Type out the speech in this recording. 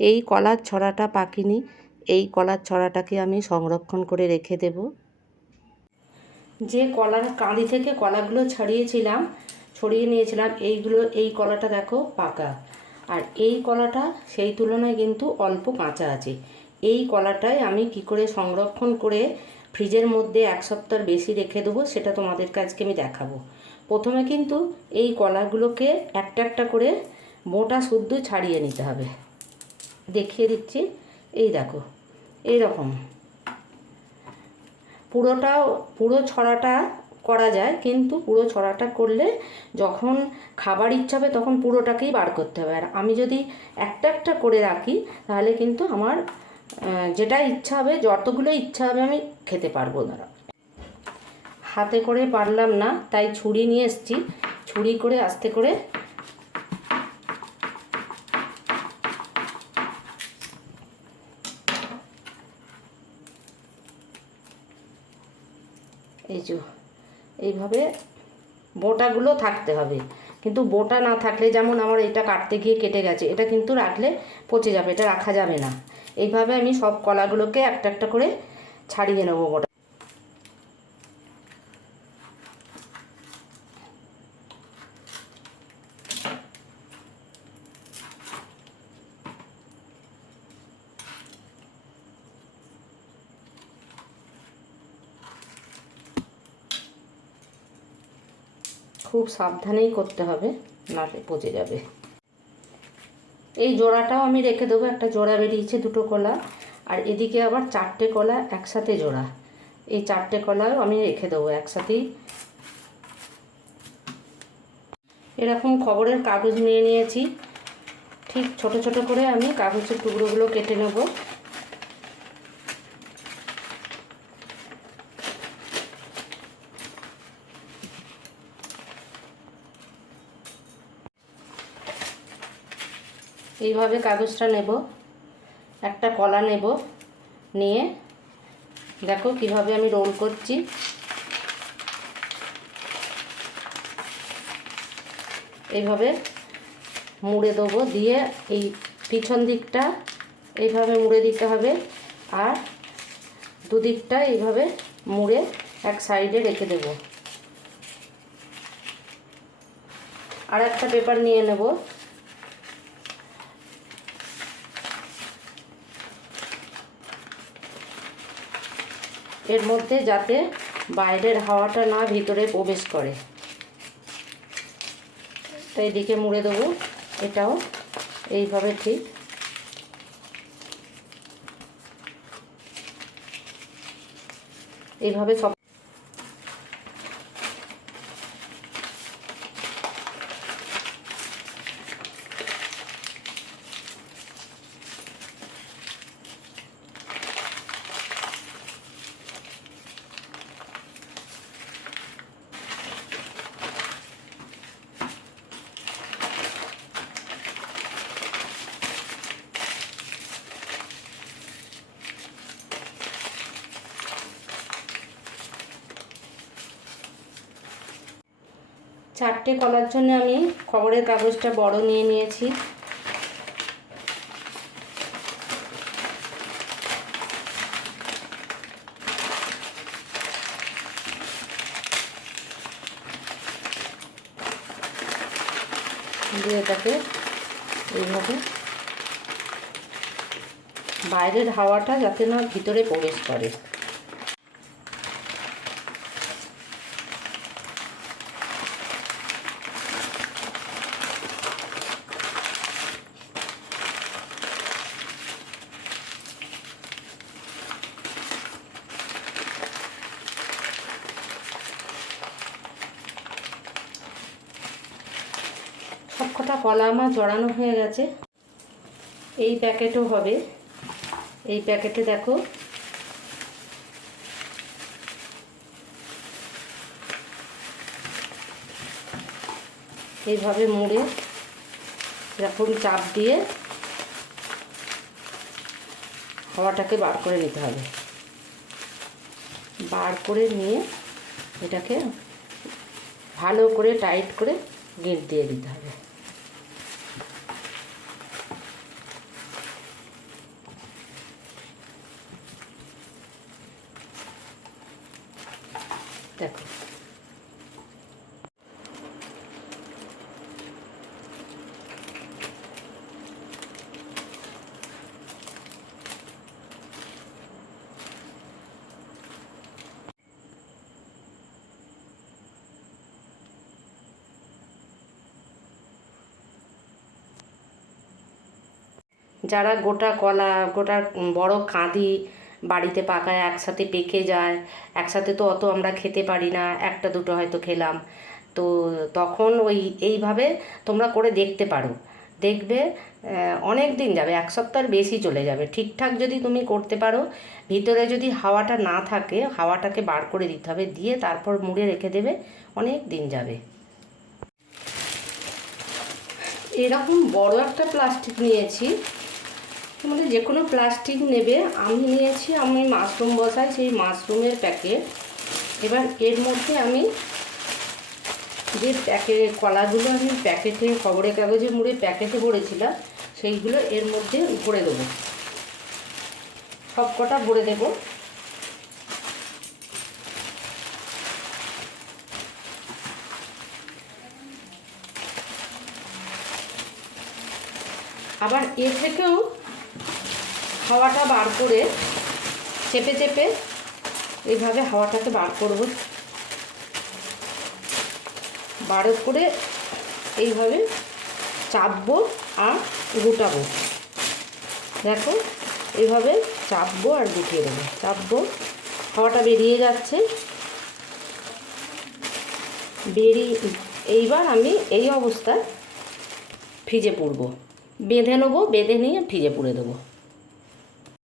এই কলার ছড়াটা পাকিনি, এই কলার ছড়াটাকে আমি সংরক্ষণ করে রেখে দেব। যে কলার কাঁদি থেকে কলাগুলো ছাড়িয়েছিলাম, ছড়িয়ে নিয়েছিলাম, এইগুলো, এই কলাটা দেখো পাকা। আর এই কলাটা সেই তুলনায় কিন্তু অল্প কাঁচা আছে। এই কলাটাই আমি কি করে সংরক্ষণ করে ফ্রিজের মধ্যে এক সপ্তাহ বেশি রেখে দেবো, সেটা তোমাদের কাছকে আমি দেখাবো। প্রথমে কিন্তু এই কলাগুলোকে একটা একটা করে মোটা শুদ্ধ ছাড়িয়ে নিতে হবে। দেখিয়ে দিচ্ছি। এই দেখো, এই রকম। পুরোটাও, পুরো ছড়াটা করা যায়, কিন্তু পুরো ছড়াটা করলে যখন খাবার ইচ্ছা হবে তখন পুরোটাকেই বার করতে হবে। আর আমি যদি একটা একটা করে রাখি, তাহলে কিন্তু আমার যেটা ইচ্ছা হবে, যতগুলো ইচ্ছা হবে আমি খেতে পারব না। হাতে করে পারলাম না, তাই ছুরি নিয়ে এসছি। ছুরি করে আস্তে করে এই যে, এইভাবে বোটাগুলো থাকতে হবে। কিন্তু বোটা না থাকলে যেমন আমার এটা কাটতে গিয়ে কেটে গেছে, এটা কিন্তু রাখলে পচে যাবে, এটা রাখা যাবে না। এইভাবে আমি সব কলাগুলোকে একটা একটা করে ছাড়িয়ে নেব বোটা খুব সাবধানেই করতে হবে, নাহলে পচে যাবে। এই জোড়াটাও আমি রেখে দেবো, একটা জোড়া বেরিয়েছে দুটো কলা, আর এদিকে আবার চারটে কলা একসাথে জোড়া। এই চারটে কলাও আমি রেখে দেবো একসাথেই। এরকম খবরের কাগজ নিয়ে নিয়েছি। ঠিক ছোট ছোট করে আমি কাগজের টুকরোগুলো কেটে নেব। এইভাবে কাগজটা নেব, একটা কলা নেব, নিয়ে দেখো কীভাবে আমি রোল করছি। এইভাবে মুড়ে দেবো, দিয়ে এই পিছন দিকটা এইভাবে মুড়ে দিতে হবে, আর দুদিকটা এইভাবে মুড়ে এক সাইডে রেখে দেব। আর একটা পেপার নিয়ে নেব। এর মধ্যে যাতে বাইরের হাওয়াটা না ভিতরে প্রবেশ করে। তো এদিকে মুড়ে দেবো, এটাও এইভাবে ঠিক। এইভাবে সব চারটে কলার জন্য আমি খবরের কাগজটা বড় নিয়ে নিয়েছি। এটাকে এইভাবে বাইরের হাওয়াটা যাতে না ভিতরে প্রবেশ করে। সব কটা কলা আমার জড়ানো হয়ে গেছে। এই প্যাকেটও হবে। এই প্যাকেটে দেখো। এইভাবে মুড়ে এরকম চাপ দিয়ে হাওয়াটাকে বার করে নিতে হবে। বার করে নিয়ে এটাকে ভালো করে টাইট করে গেট দিয়ে দিতে হবে। দেখো। যারা গোটা কলা গোটা বড় কাঁদি বাড়িতে পাকায় একসাথে পেকে যায়, একসাথে তো অত আমরা খেতে পারি না, একটা দুটো হয়তো খেলাম। তো তখন ওই, এইভাবে তোমরা করে দেখতে পারো। দেখবে অনেক দিন যাবে, এক সপ্তাহের বেশি চলে যাবে। ঠিকঠাক যদি তুমি করতে পারো, ভিতরে যদি হাওয়াটা না থাকে, হাওয়াটাকে বার করে দিতে হবে, দিয়ে তারপর মুড়ে রেখে দেবে, অনেক দিন যাবে। এরকম বড় একটা প্লাস্টিক নিয়েছি তোমাদের যে কোনো প্লাস্টিক নেবে, আমি নিয়েছি, আমি মাশরুম বসাই সেই মাশরুমের প্যাকেট। এবার এর মধ্যে আমি যে প্যাকে, কলাগুলো আমি প্যাকেটে, খবরের কাগজে মুড়ে প্যাকেটে ভরেছিলাম, সেইগুলো এর মধ্যে ভরে দেবো। সব কটা ভরে দেবো। আবার এ থেকেও হাওয়াটা বার করে চেপে চেপে এইভাবে হাওয়াটাকে বার করব। বার করে এইভাবে চাপবো আর গুটাবো। দেখো, এইভাবে চাপবো আর গুটিয়ে দেবো। চাপবো, হাওয়াটা বেরিয়ে যাচ্ছে। বেরিয়ে এইবার আমি এই অবস্থায় ফ্রিজে পুরবো বেঁধে নেব, বেঁধে নিয়ে ফ্রিজে পুরে দেবো।